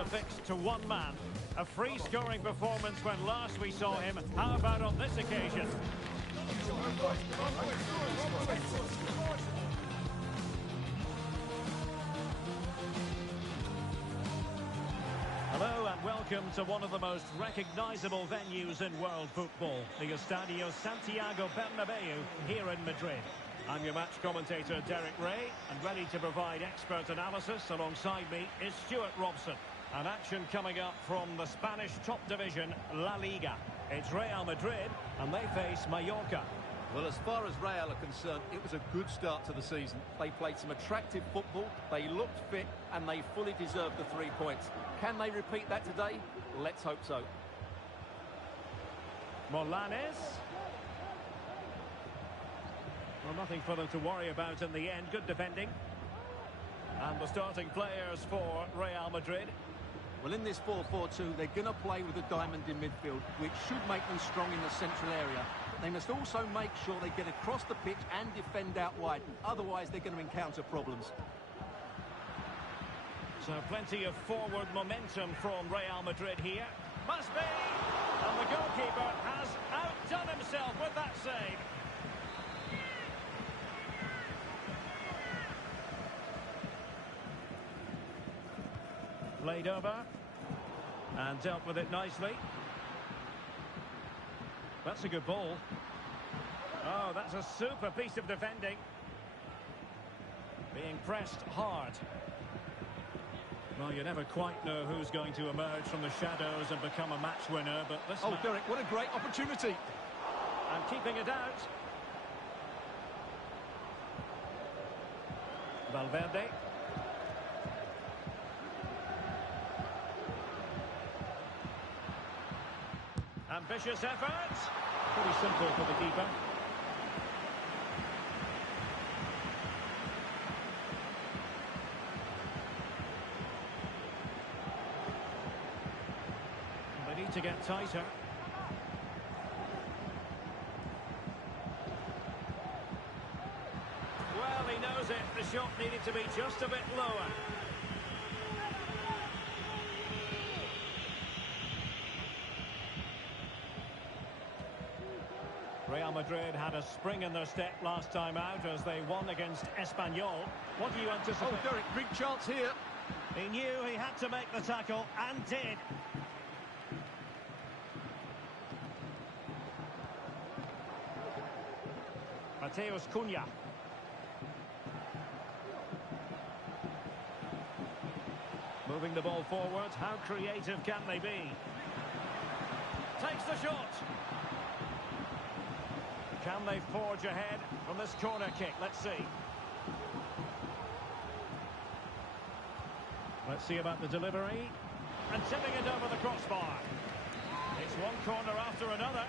are fixed to one man. A free-scoring performance when last we saw him. How about on this occasion? Hello and welcome to one of the most recognisable venues in world football, the Estadio Santiago Bernabeu here in Madrid. I'm your match commentator Derek Ray, and ready to provide expert analysis alongside me is Stuart Robson. An action coming up from the Spanish top division, La Liga. It's Real Madrid and they face Mallorca. Well, as far as Real are concerned, it was a good start to the season. They played some attractive football, they looked fit, and they fully deserved the 3 points. Can they repeat that today? Let's hope so. Molanes. Well, nothing for them to worry about in the end. Good defending. And the starting players for Real Madrid. Well, in this 4-4-2, they're going to play with a diamond in midfield, which should make them strong in the central area. They must also make sure they get across the pitch and defend out wide. Otherwise, they're going to encounter problems. So plenty of forward momentum from Real Madrid here. Must be! And the goalkeeper has outdone himself with that save. Laid over. And dealt with it nicely. That's a good ball. Oh, that's a super piece of defending. Being pressed hard. Well, you never quite know who's going to emerge from the shadows and become a match winner, but this... Oh, Derek, what a great opportunity. And keeping it out. Valverde. Ambitious effort. Pretty simple for the keeper. They need to get tighter. Well, he knows it. The shot needed to be just a bit lower. Real Madrid had a spring in their step last time out as they won against Espanyol. What do you anticipate? Oh, Derek, big chance here. He knew he had to make the tackle, and did. Mateus Cunha. Moving the ball forward. How creative can they be? Takes the shot. Can they forge ahead from this corner kick? Let's see. Let's see about the delivery. And tipping it over the crossbar. It's one corner after another.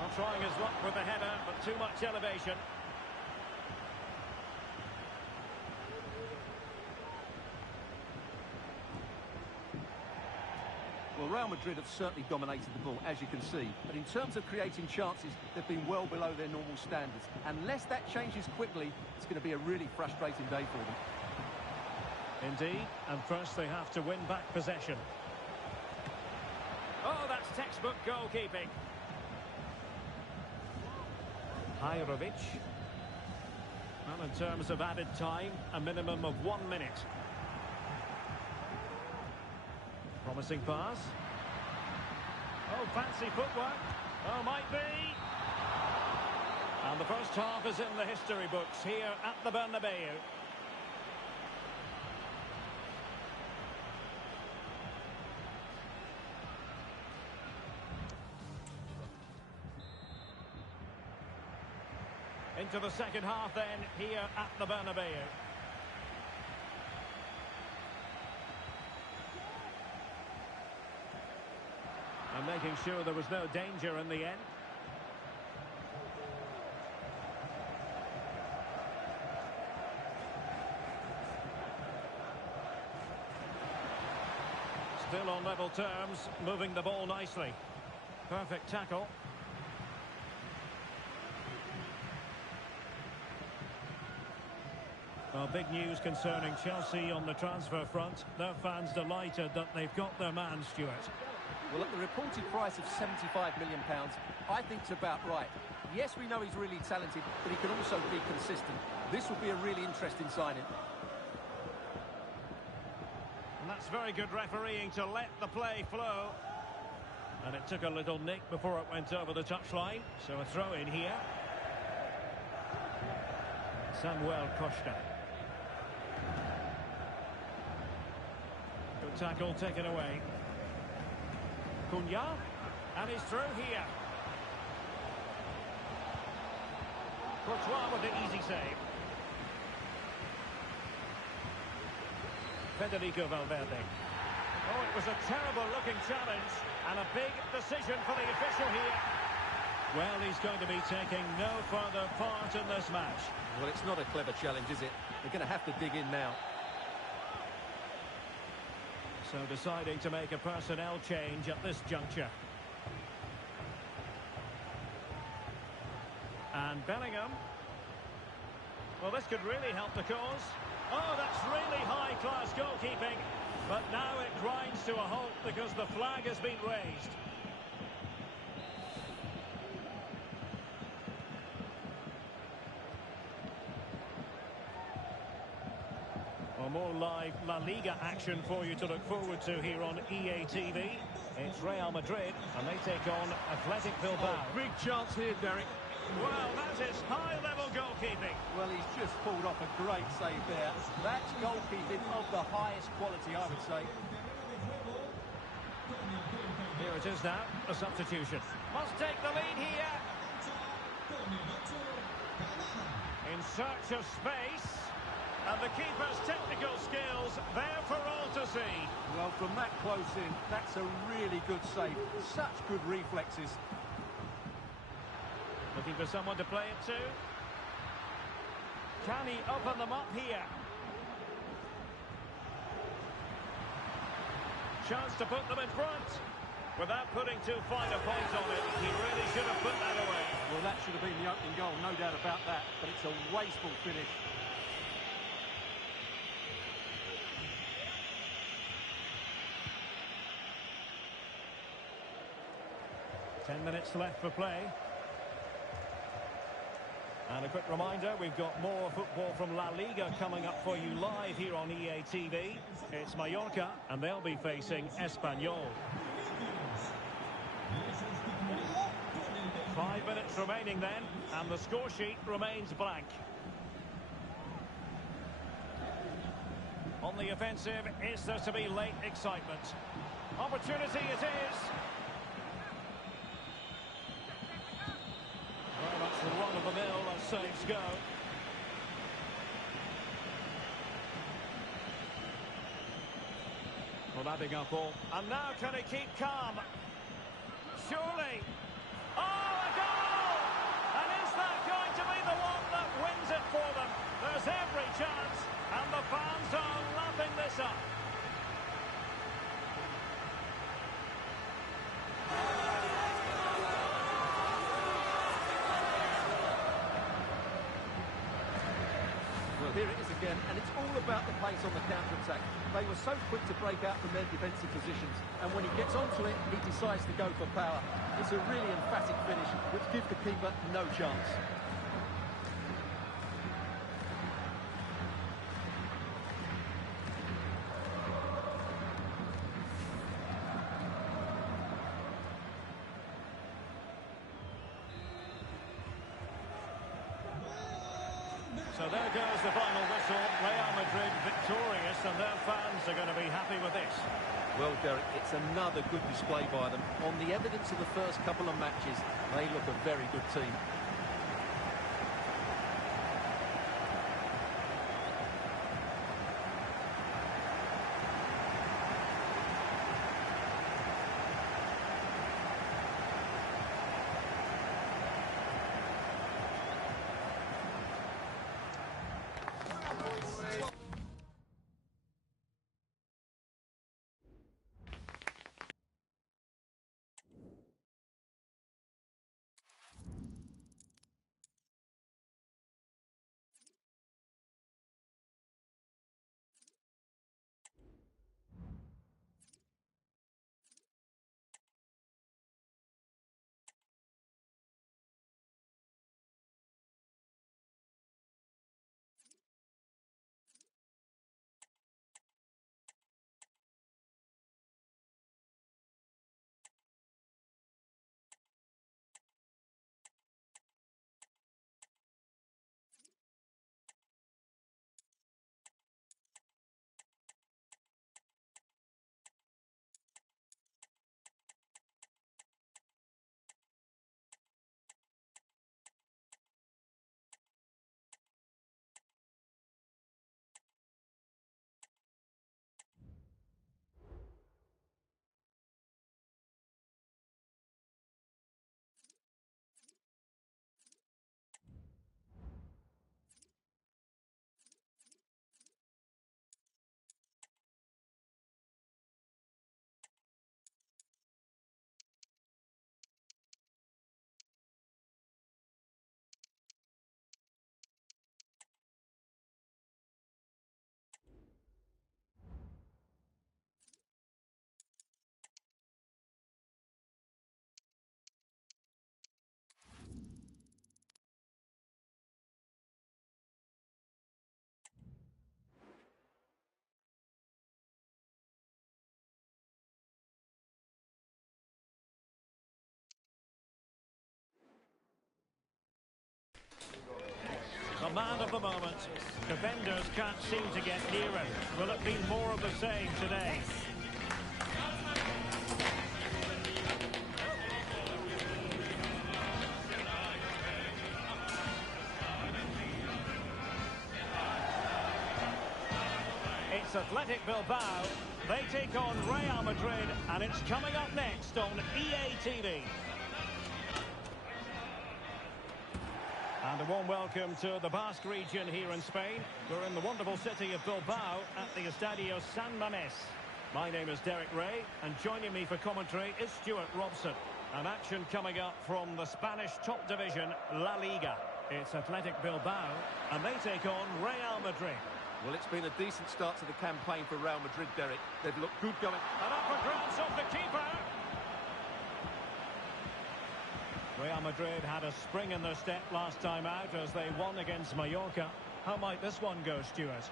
Not trying his luck with the header, but too much elevation. Well, Real Madrid have certainly dominated the ball, as you can see. But in terms of creating chances, they've been well below their normal standards. Unless that changes quickly, it's going to be a really frustrating day for them. Indeed, and first they have to win back possession. Oh, that's textbook goalkeeping. Hajrovic. Well, in terms of added time, a minimum of 1 minute. Promising pass. Oh, fancy footwork. Oh, might be. And the first half is in the history books here at the Bernabeu. Into the second half then, here at the Bernabeu. And making sure there was no danger in the end. Still on level terms, moving the ball nicely. Perfect tackle. Well, big news concerning Chelsea on the transfer front. Their fans delighted that they've got their man, Stuart. Well, at the reported price of £75 million, I think it's about right. Yes, we know he's really talented, but he can also be consistent. This will be a really interesting signing. And that's very good refereeing to let the play flow. And it took a little nick before it went over the touchline. So a throw in here. Samuel Costa. Good tackle taken away. Cunha. And he's through here. Courtois with the easy save. Federico Valverde. Oh, it was a terrible-looking challenge, and a big decision for the official here. Well, he's going to be taking no further part in this match. Well, it's not a clever challenge, is it? They're going to have to dig in now. So deciding to make a personnel change at this juncture. And Bellingham. Well, this could really help the cause. Oh, that's really high-class goalkeeping. But now it grinds to a halt because the flag has been raised. Well, more live La Liga action for you to look forward to here on EA TV. It's Real Madrid, and they take on Athletic Bilbao. Oh, big chance here, Derek. Well, that is high-level goalkeeping. Well, he's just pulled off a great save there. That's goalkeeping of the highest quality, I would say. Here it is now, a substitution. Must take the lead here. In search of space. And the keeper's technical skills there for all to see. Well, from that close in, that's a really good save. Such good reflexes. Looking for someone to play it to. Can he open them up here? Chance to put them in front. Without putting too fine a point on it, he really should have put that away. Well, that should have been the opening goal, no doubt about that. But it's a wasteful finish. 10 minutes left for play. And a quick reminder, we've got more football from La Liga coming up for you live here on EA TV. It's Mallorca, and they'll be facing Espanyol. 5 minutes remaining then, and the score sheet remains blank. On the offensive, is there to be late excitement? Opportunity it is. Very much the run-of-the-mill as saves go. Well, adding up all. And now can he keep calm? Surely. Oh, a goal! And is that going to be the one that wins it for them? There's every chance, and the fans are lapping this up. Well, here it is again, and it's all about the pace on the counter-attack. They were so quick to break out from their defensive positions, and when he gets onto it, he decides to go for power. It's a really emphatic finish, which gives the keeper no chance. So there goes the final whistle. Real Madrid victorious, and their fans are going to be happy with this. Well, Derek, it's another good display by them. On the evidence of the first couple of matches, they look a very good team. of the moment. Defenders can't seem to get near it. Will it be more of the same today? It's Athletic Bilbao. They take on Real Madrid, and it's coming up next on EA TV. And a warm welcome to the Basque region here in Spain. We're in the wonderful city of Bilbao at the Estadio San Mamés. My name is Derek Ray, and joining me for commentary is Stuart Robson. And action coming up from the Spanish top division, La Liga. It's Athletic Bilbao, and they take on Real Madrid. Well, it's been a decent start to the campaign for Real Madrid, Derek. They've looked good going. An upper glance off the keeper. Real Madrid had a spring in their step last time out as they won against Mallorca. How might this one go, Stuart?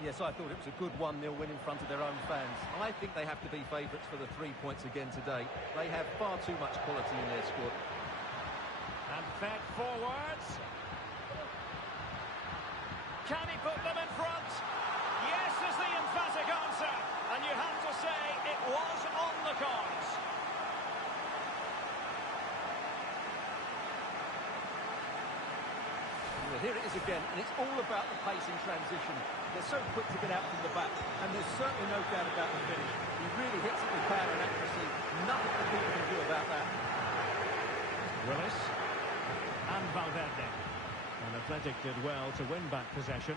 Yes, I thought it was a good 1-0 win in front of their own fans. I think they have to be favourites for the 3 points again today. They have far too much quality in their squad. And fed forwards. Can he put them in front? Yes is the emphatic answer. And you have to say it was on the cards. Well, here it is again, and it's all about the pace in transition. They're so quick to get out from the back, and there's certainly no doubt about the finish. He really hits it with power and accuracy. Nothing the keeper can do about that. Willis and Valverde. And Athletic did well to win back possession.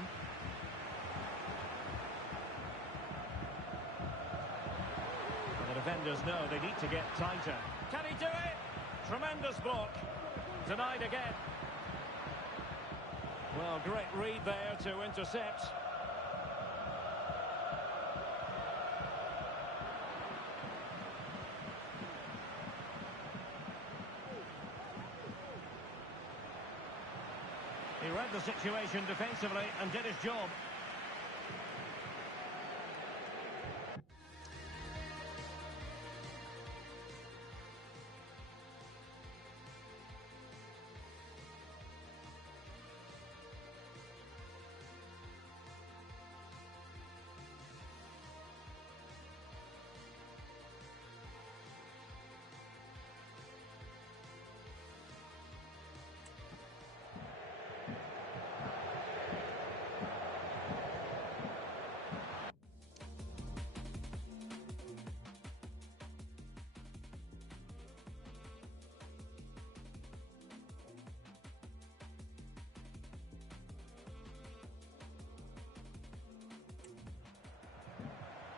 And the defenders know they need to get tighter. Can he do it? Tremendous block. Denied again. Well, great read there to intercept. He read the situation defensively and did his job.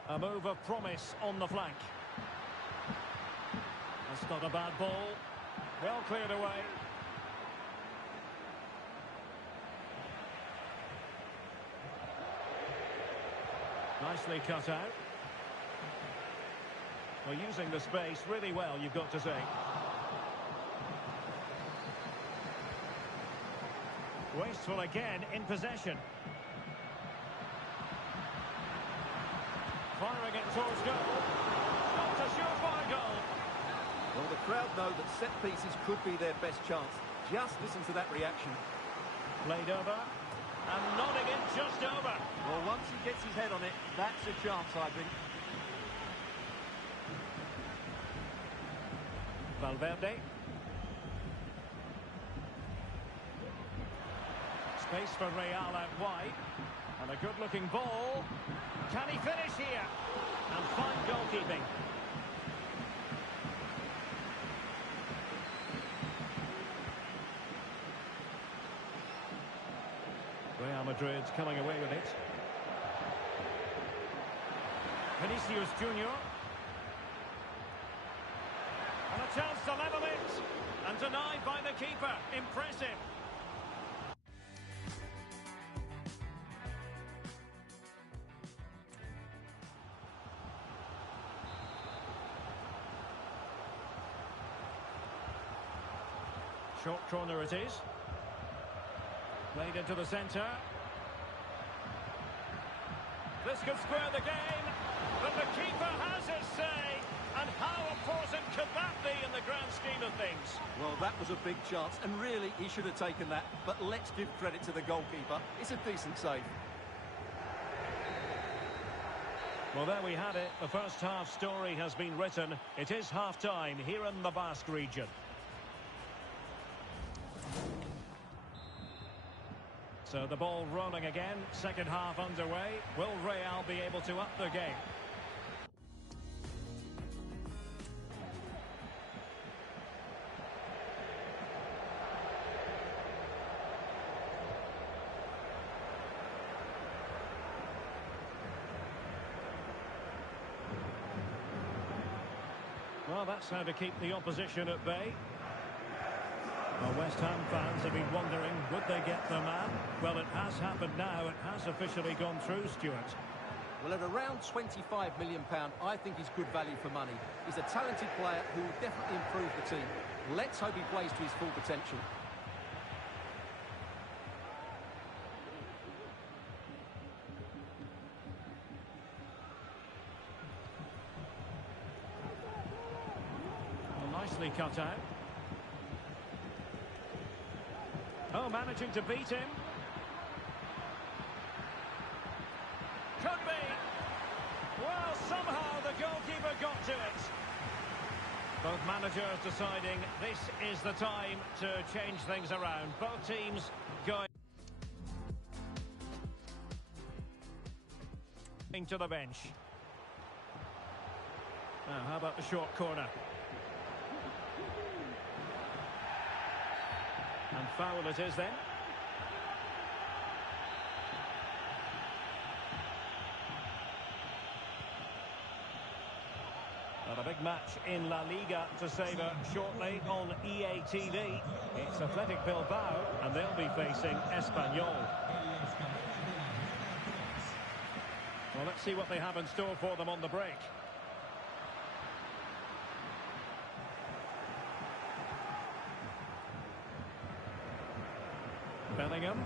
A move of promise on the flank. That's not a bad ball. Well cleared away. Nicely cut out. Well, using the space really well, you've got to say. Wasteful again in possession. Firing it towards goal. Not a surefire goal. Well, the crowd know that set pieces could be their best chance. Just listen to that reaction. Played over. And nodding it just over. Well, once he gets his head on it, that's a chance, I think. Valverde. Space for Real out wide. And a good-looking ball. Can he finish here? And fine goalkeeping. Real Madrid's coming away with it. Vinicius Junior. And a chance to level it. And denied by the keeper. Impressive. Short corner it is. Played into the centre. This could square the game, but the keeper has his say. And how important could that be in the grand scheme? scheme of things. Well, that was a big chance, and really, he should have taken that. But let's give credit to the goalkeeper. It's a decent save. Well, there we had it. The first half story has been written. It is half-time here in the Basque region. So the ball rolling again. Second half underway. Will Real be able to up their game? Well, that's how to keep the opposition at bay. Well, West Ham fans have been wondering, would they get their man? Well, it has happened now. It has officially gone through, Stuart. Well, at around £25 million, I think he's good value for money. He's a talented player who will definitely improve the team. Let's hope he plays to his full potential. Well, nicely cut out. Oh, managing to beat him. Could be. Well, somehow the goalkeeper got to it. Both managers deciding this is the time to change things around. Both teams going to the bench. Now, how about the short corner? And foul it is then. Well, a big match in La Liga to savour shortly on EA TV. It's Athletic Bilbao and they'll be facing Espanyol. Well, let's see what they have in store for them on the break. Bellingham.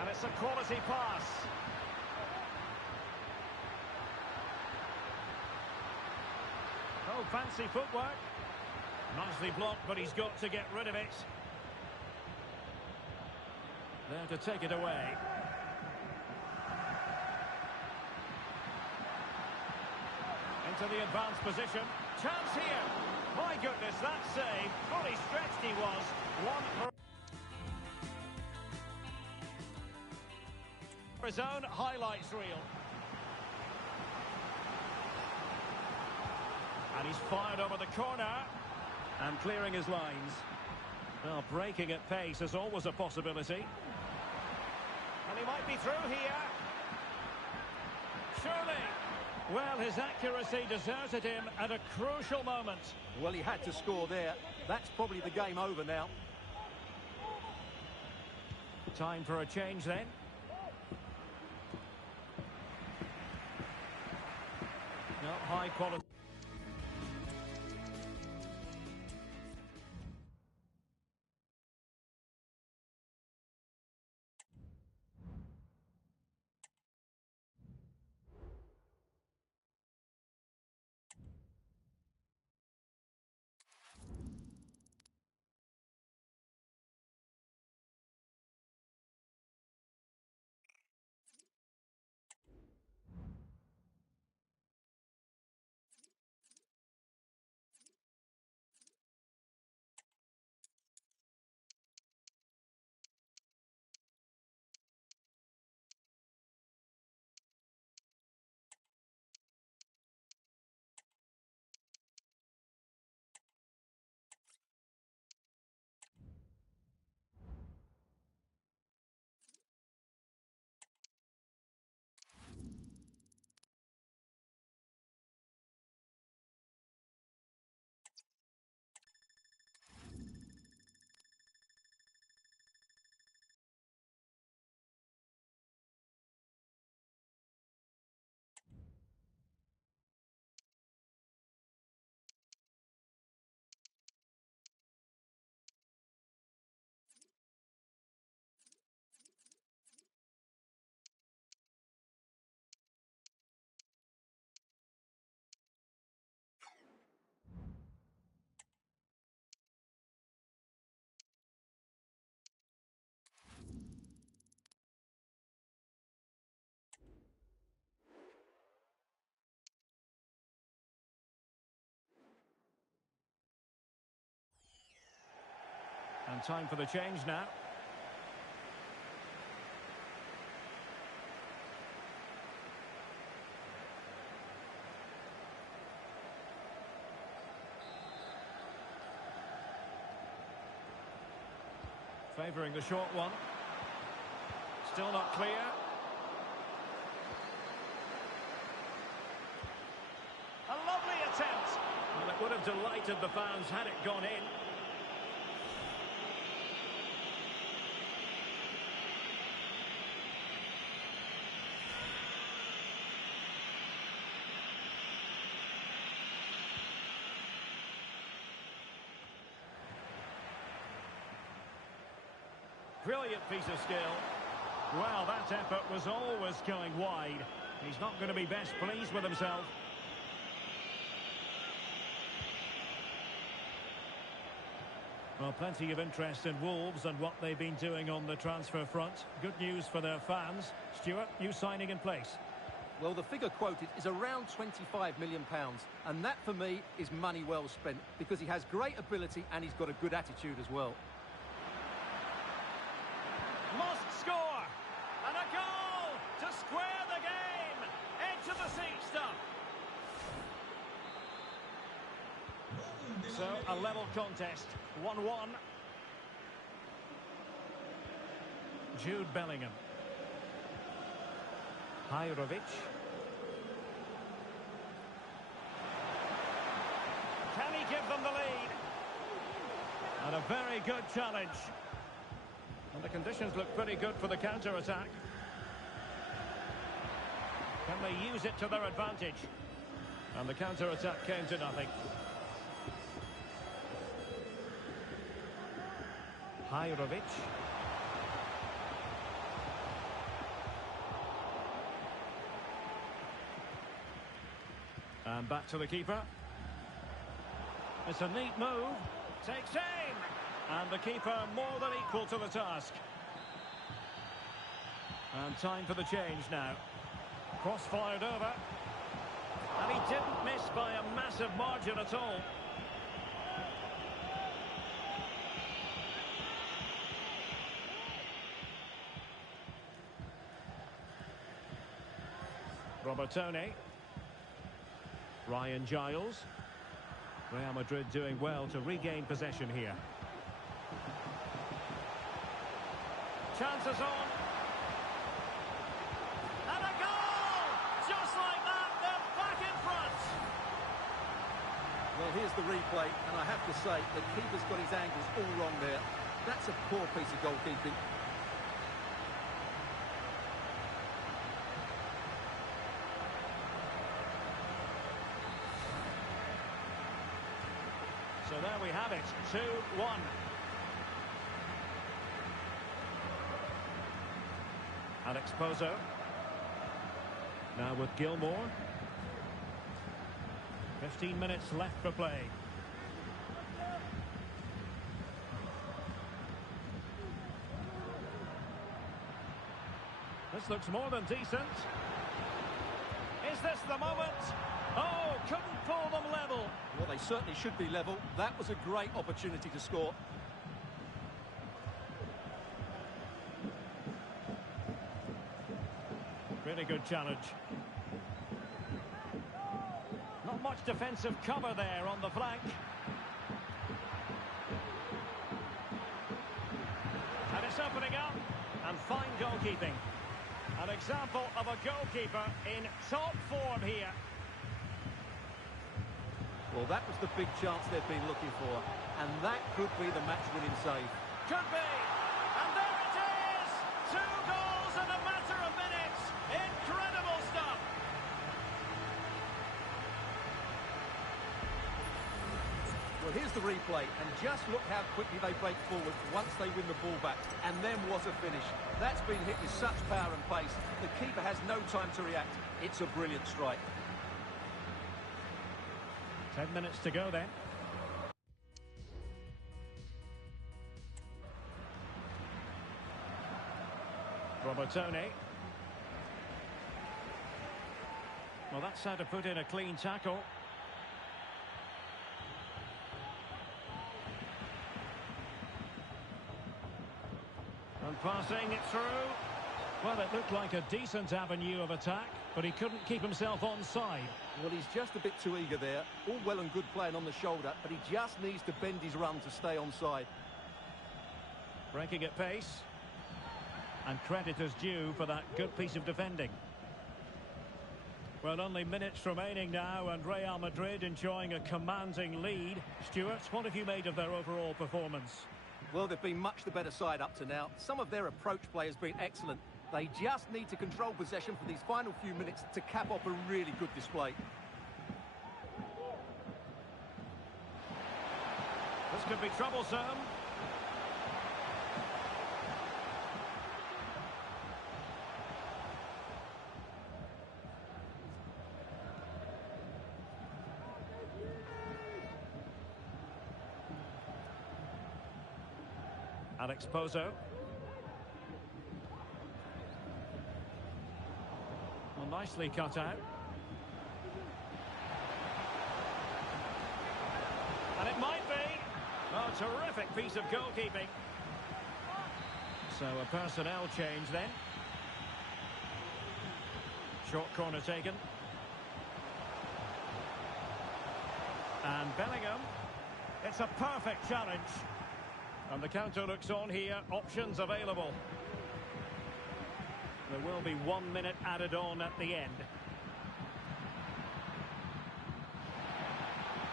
And it's a quality pass. Oh, fancy footwork. Nicely blocked, but he's got to get rid of it. There to take it away. Into the advanced position. Chance here. My goodness, that save. Fully stretched he was. One for his own highlights reel. And he's fired over the corner. And clearing his lines. Well, breaking at pace is always a possibility. And he might be through here. Surely. Well, his accuracy deserted him at a crucial moment. Well, he had to score there. That's probably the game over now. Time for a change then. No, high quality. And time for the change now. Favouring the short one. Still not clear. A lovely attempt. Well, it would have delighted the fans had it gone in. Brilliant piece of skill. Well, that effort was always going wide. He's not going to be best pleased with himself. Well, plenty of interest in Wolves and what they've been doing on the transfer front. Good news for their fans. Stuart, new signing in place. Well, the figure quoted is around £25 million, and that for me is money well spent because he has great ability and he's got a good attitude as well. Must score! And a goal to square the game! Edge of the seat stuff. So, a level contest, 1-1. Jude Bellingham. Hajrovic. Can he give them the lead? And a very good challenge. And the conditions look pretty good for the counter-attack. Can they use it to their advantage? And the counter-attack came to nothing. Hajrovic. And back to the keeper. It's a neat move. Takes aim. And the keeper more than equal to the task. And time for the change now. Cross fired over. And he didn't miss by a massive margin at all. Robertone. Ryan Giles. Real Madrid doing well to regain possession here. Chances on. And a goal! Just like that, they're back in front. Well, here's the replay, and I have to say, the keeper's got his angles all wrong there. That's a poor piece of goalkeeping. So there we have it, 2-1. Alex Pozo. Now with Gilmore. 15 minutes left for play. This looks more than decent. Is this the moment? Oh, couldn't pull them level. Well, they certainly should be level. That was a great opportunity to score. Really good challenge. Not much defensive cover there on the flank. And it's opening up. And fine goalkeeping. An example of a goalkeeper in top form here. Well, that was the big chance they've been looking for. And that could be the match-winning save. Could be. And there it is! 2 goals in a matter of minutes. Incredible stuff. Well, here's the replay. And just look how quickly they break forward once they win the ball back. And then what a finish. That's been hit with such power and pace. The keeper has no time to react. It's a brilliant strike. 10 minutes to go then. Robertone. Well, that's how to put in a clean tackle. Passing it through. Well, it looked like a decent avenue of attack, but he couldn't keep himself onside. Well, he's just a bit too eager there. All well and good playing on the shoulder, but he just needs to bend his run to stay onside. Breaking at pace. And credit is due for that good piece of defending. Well, only minutes remaining now, and Real Madrid enjoying a commanding lead. Stuart, what have you made of their overall performance? Well, they've been much the better side up to now. Some of their approach play has been excellent. They just need to control possession for these final few minutes to cap off a really good display. This could be troublesome. Alex Pozo. Well, nicely cut out. And it might be. Oh, terrific piece of goalkeeping. So a personnel change then. Short corner taken. And Bellingham. It's a perfect challenge. And the counter looks on here. Options available. There will be 1 minute added on at the end.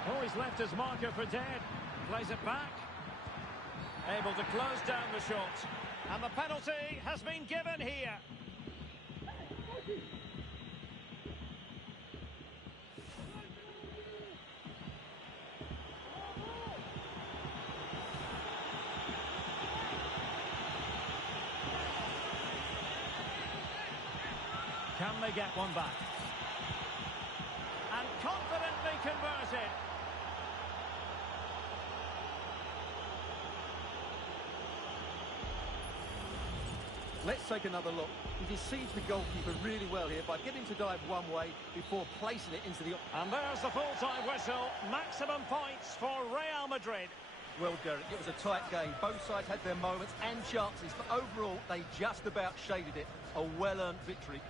Oh, he's left his marker for dead. Plays it back. Able to close down the shot. And the penalty has been given here. Can they get one back? And confidently converted. Let's take another look. He deceived the goalkeeper really well here by getting to dive one way before placing it into the... And there's the full-time whistle. Maximum points for Real Madrid. Well, Derek, it was a tight game. Both sides had their moments and chances, but overall, they just about shaded it. A well-earned victory.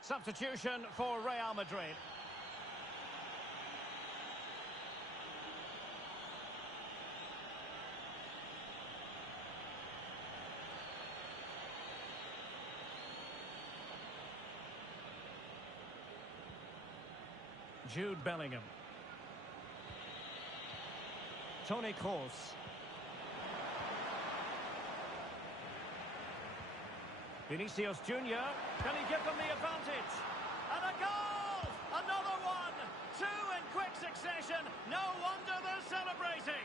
Substitution for Real Madrid. Jude Bellingham. Toni Kroos. Vinicius Junior. Can he give them the advantage? And a goal! Another one! Two in quick succession. No wonder they're celebrating.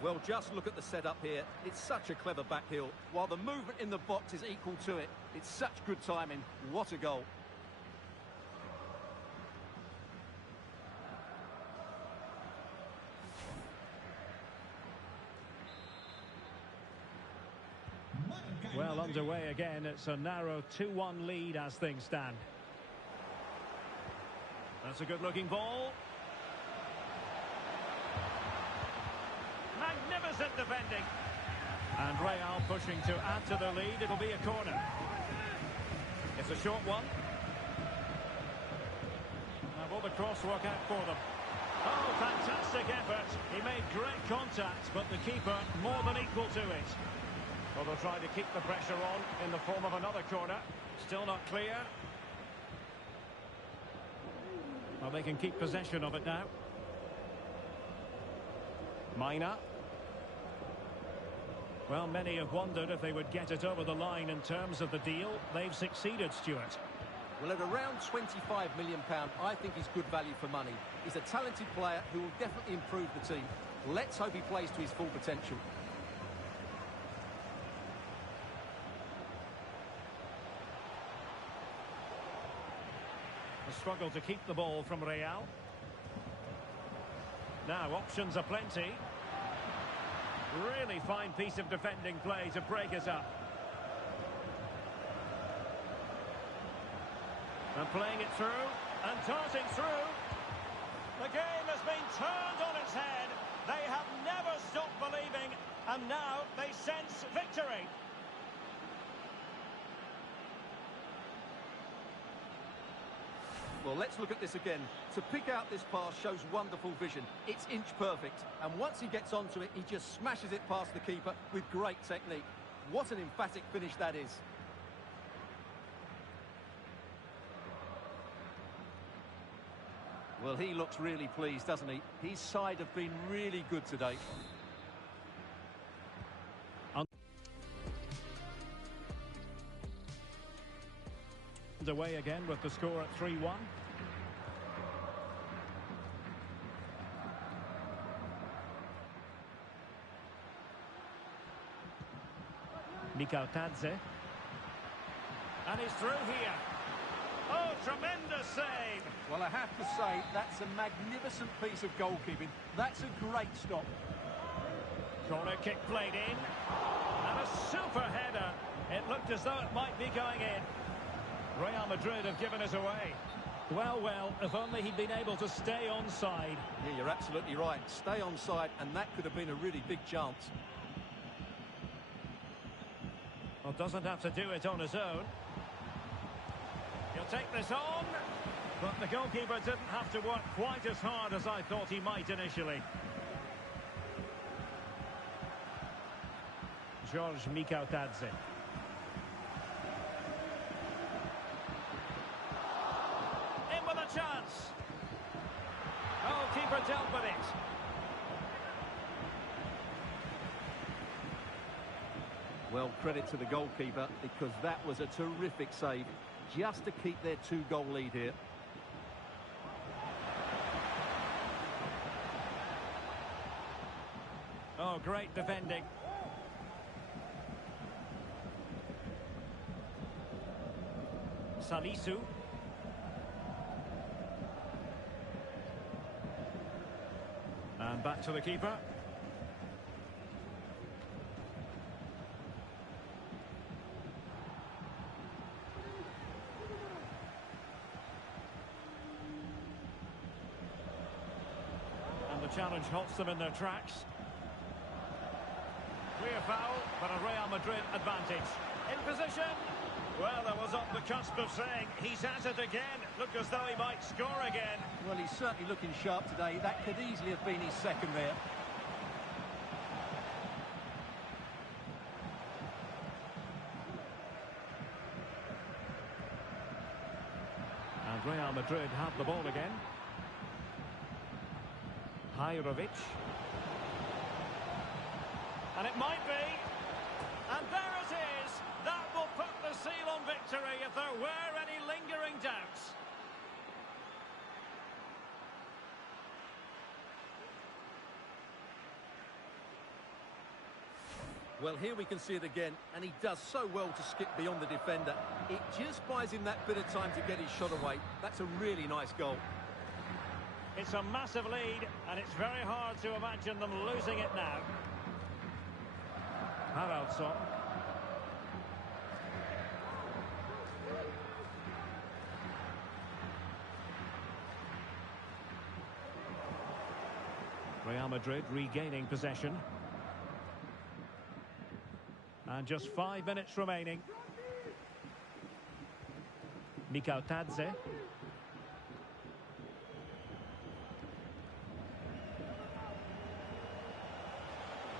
Well, just look at the setup here. It's such a clever back heel. While the movement in the box is equal to it, it's such good timing. What a goal. Well, underway again. It's a narrow 2-1 lead as things stand. That's a good-looking ball. Magnificent defending. And Real pushing to add to the lead. It'll be a corner. It's a short one. Now will the cross work out for them? Oh, fantastic effort. He made great contact, but the keeper more than equal to it. Well, they'll try to keep the pressure on in the form of another corner. Still not clear. Well, they can keep possession of it now. Mina. Well, many have wondered if they would get it over the line in terms of the deal. They've succeeded, Stuart. Well, at around £25 million, I think he's good value for money. He's a talented player who will definitely improve the team. Let's hope he plays to his full potential. A struggle to keep the ball from Real. Now, options are plenty. Really fine piece of defending play to break us up. And playing it through, and darting through. The game has been turned on its head. They have never stopped believing, and now they sense victory. Well, let's look at this again. To pick out this pass shows wonderful vision. It's inch perfect. And once he gets onto it, he just smashes it past the keeper with great technique. What an emphatic finish that is. Well, he looks really pleased, doesn't he? His side have been really good today. Away again with the score at 3-1. Tadze. And he's through here. Oh, tremendous save. Well, I have to say, that's a magnificent piece of goalkeeping. That's a great stop. Corner kick played in. And a super header. It looked as though it might be going in. Real Madrid have given it away. Well, if only he'd been able to stay onside. Yeah, you're absolutely right. Stay onside, and that could have been a really big chance. Well, doesn't have to do it on his own. He'll take this on. But the goalkeeper didn't have to work quite as hard as I thought he might initially. George Tadze. Chance. Oh, keeper dealt with it. Well, credit to the goalkeeper, because that was a terrific save, just to keep their 2-goal lead here. Oh, great defending. Salisu. And back to the keeper. And the challenge halts them in their tracks. Clear foul, but a Real Madrid advantage. In position. Well, I was on the cusp of saying he's at it again. Looked as though he might score again. Well, he's certainly looking sharp today. That could easily have been his second there. And Real Madrid have the ball again. Hajrovic. And it might be. And there it is. That will put the seal on victory if there were any lingering doubts. Well, here we can see it again, and he does so well to skip beyond the defender. It just buys him that bit of time to get his shot away. That's a really nice goal. It's a massive lead, and it's very hard to imagine them losing it now. Haraldsson. Real Madrid regaining possession. And just 5 minutes remaining. Tadze.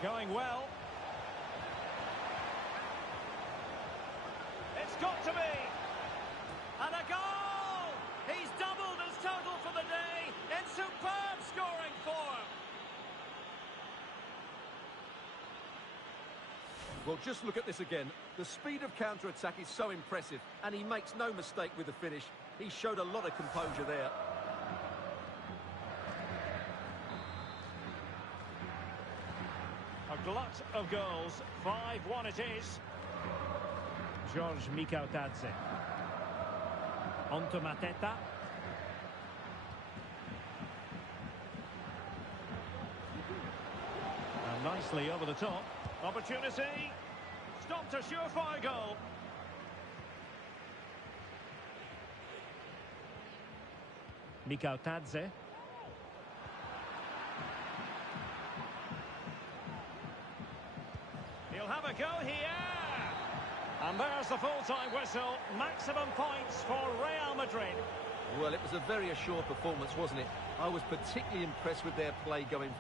Going well. It's got to be. And a goal! He's doubled his total for the day in superb scoring form. Well, just look at this again. The speed of counter-attack is so impressive, and he makes no mistake with the finish. He showed a lot of composure there. A glut of goals. 5-1 it is. George Tadze. Onto Mateta. And nicely over the top. Opportunity. Stopped a surefire goal. Tadze. He'll have a go here. And there's the full-time whistle. Maximum points for Real Madrid. Well, it was a very assured performance, wasn't it? I was particularly impressed with their play going